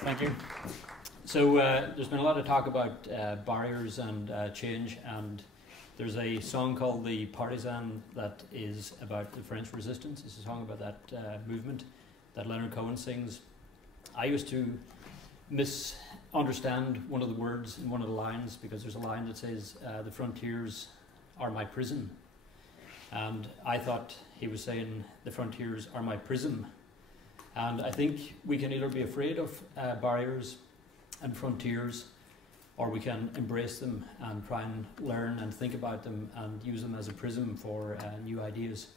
Thank you. So there's been a lot of talk about barriers and change, and there's a song called The Partisan that is about the French resistance. It's a song about that movement that Leonard Cohen sings. I used to misunderstand one of the words in one of the lines, because there's a line that says, the frontiers are my prison. And I thought he was saying, the frontiers are my prism. And I think we can either be afraid of barriers and frontiers, or we can embrace them and try and learn and think about them and use them as a prism for new ideas.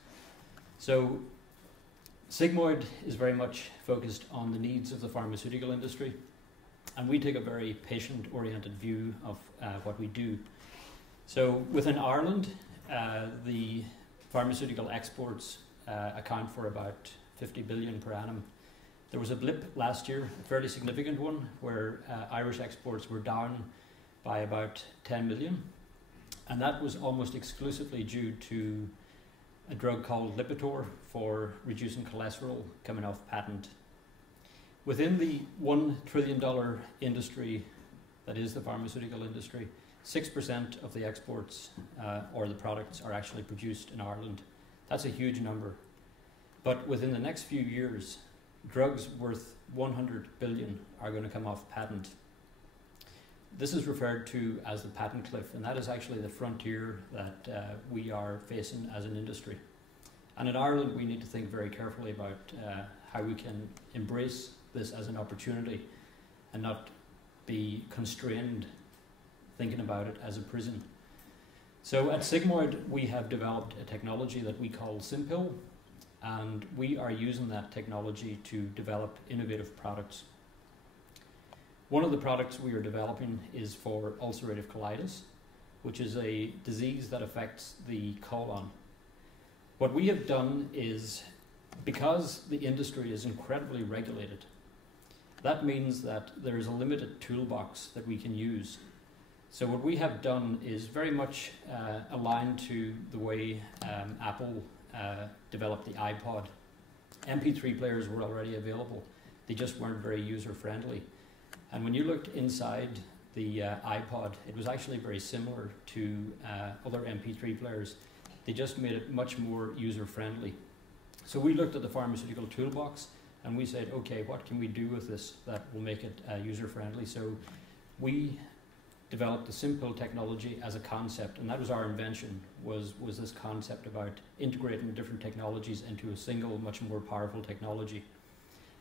So Sigmoid is very much focused on the needs of the pharmaceutical industry, and we take a very patient-oriented view of what we do. So within Ireland, the pharmaceutical exports account for about 50 billion per annum. There was a blip last year, a fairly significant one, where Irish exports were down by about 10 million. And that was almost exclusively due to a drug called Lipitor for reducing cholesterol coming off patent. Within the $1 trillion industry that is the pharmaceutical industry, 6% of the exports or the products are actually produced in Ireland. That's a huge number. But within the next few years, drugs worth 100 billion are going to come off patent. This is referred to as the patent cliff, and that is actually the frontier that we are facing as an industry. And in Ireland, we need to think very carefully about how we can embrace this as an opportunity and not be constrained thinking about it as a prison. So at Sigmoid, we have developed a technology that we call Simpill, and we are using that technology to develop innovative products. One of the products we are developing is for ulcerative colitis, which is a disease that affects the colon. What we have done is, because the industry is incredibly regulated, that means that there is a limited toolbox that we can use. So what we have done is very much aligned to the way Apple developed the iPod. MP3 players were already available. They just weren't very user-friendly. And when you looked inside the iPod, it was actually very similar to other MP3 players. They just made it much more user-friendly. So we looked at the pharmaceutical toolbox and we said, okay, what can we do with this that will make it user-friendly? So we developed the Simpill technology as a concept, and that was our invention, was this concept about integrating different technologies into a single, much more powerful technology.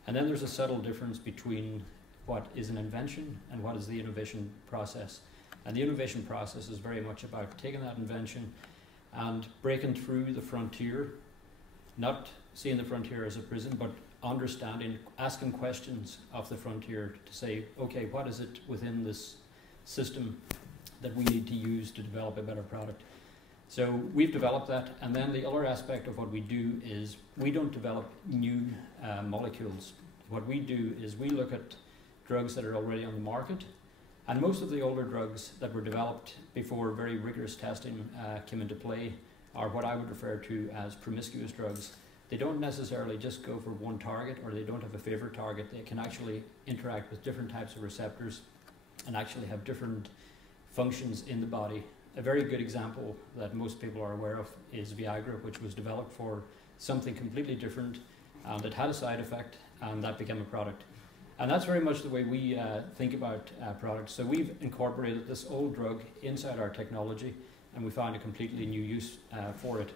And then there's a subtle difference between what is an invention and what is the innovation process. And the innovation process is very much about taking that invention and breaking through the frontier, not seeing the frontier as a prison, but understanding, asking questions of the frontier to say, okay, what is it within this system that we need to use to develop a better product? So we've developed that, and then the other aspect of what we do is we don't develop new molecules. What we do is we look at drugs that are already on the market, and most of the older drugs that were developed before very rigorous testing came into play are what I would refer to as promiscuous drugs. They don't necessarily just go for one target, or they don't have a favorite target. They can actually interact with different types of receptors and actually have different functions in the body. A very good example that most people are aware of is Viagra, which was developed for something completely different, and it had a side effect, and that became a product. And that's very much the way we think about products. So we've incorporated this old drug inside our technology, and we found a completely new use for it.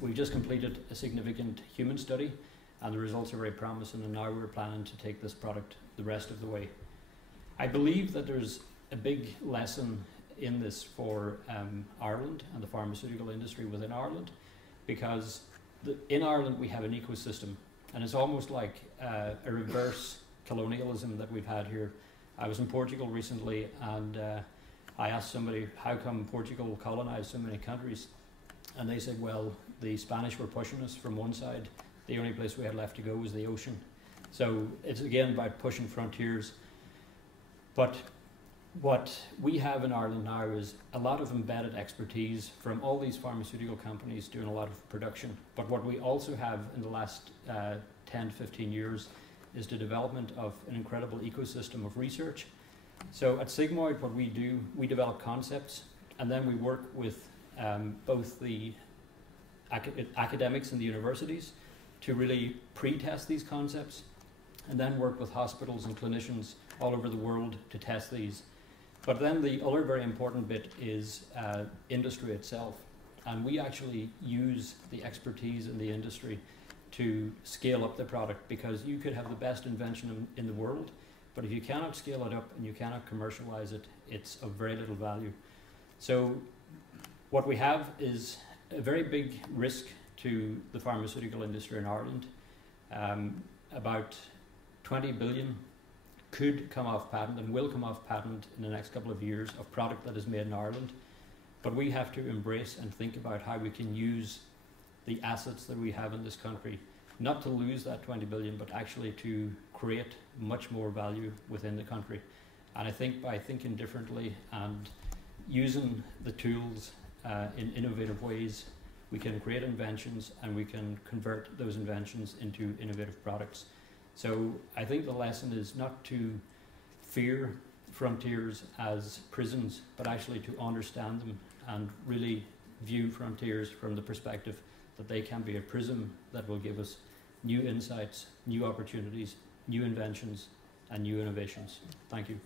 We've just completed a significant human study, and the results are very promising, and now we're planning to take this product the rest of the way. I believe that there's a big lesson in this for Ireland and the pharmaceutical industry within Ireland, because in Ireland we have an ecosystem, and it's almost like a reverse colonialism that we've had here. I was in Portugal recently, and I asked somebody, how come Portugal colonized so many countries? And they said, well, the Spanish were pushing us from one side. The only place we had left to go was the ocean. So it's again about pushing frontiers. But what we have in Ireland now is a lot of embedded expertise from all these pharmaceutical companies doing a lot of production. But what we also have in the last 10 to 15 years is the development of an incredible ecosystem of research. So at Sigmoid, what we do, we develop concepts, and then we work with both the academics in the universities to really pre-test these concepts, and then work with hospitals and clinicians all over the world to test these. But then the other very important bit is industry itself. And we actually use the expertise in the industry to scale up the product, because you could have the best invention in the world, but if you cannot scale it up and you cannot commercialize it, it's of very little value. So what we have is a very big risk to the pharmaceutical industry in Ireland. About 20 billion could come off patent and will come off patent in the next couple of years of product that is made in Ireland. But we have to embrace and think about how we can use the assets that we have in this country, not to lose that 20 billion, but actually to create much more value within the country. And I think by thinking differently and using the tools in innovative ways, we can create inventions and we can convert those inventions into innovative products. So I think the lesson is not to fear frontiers as prisons, but actually to understand them and really view frontiers from the perspective that they can be a prism that will give us new insights, new opportunities, new inventions, and new innovations. Thank you.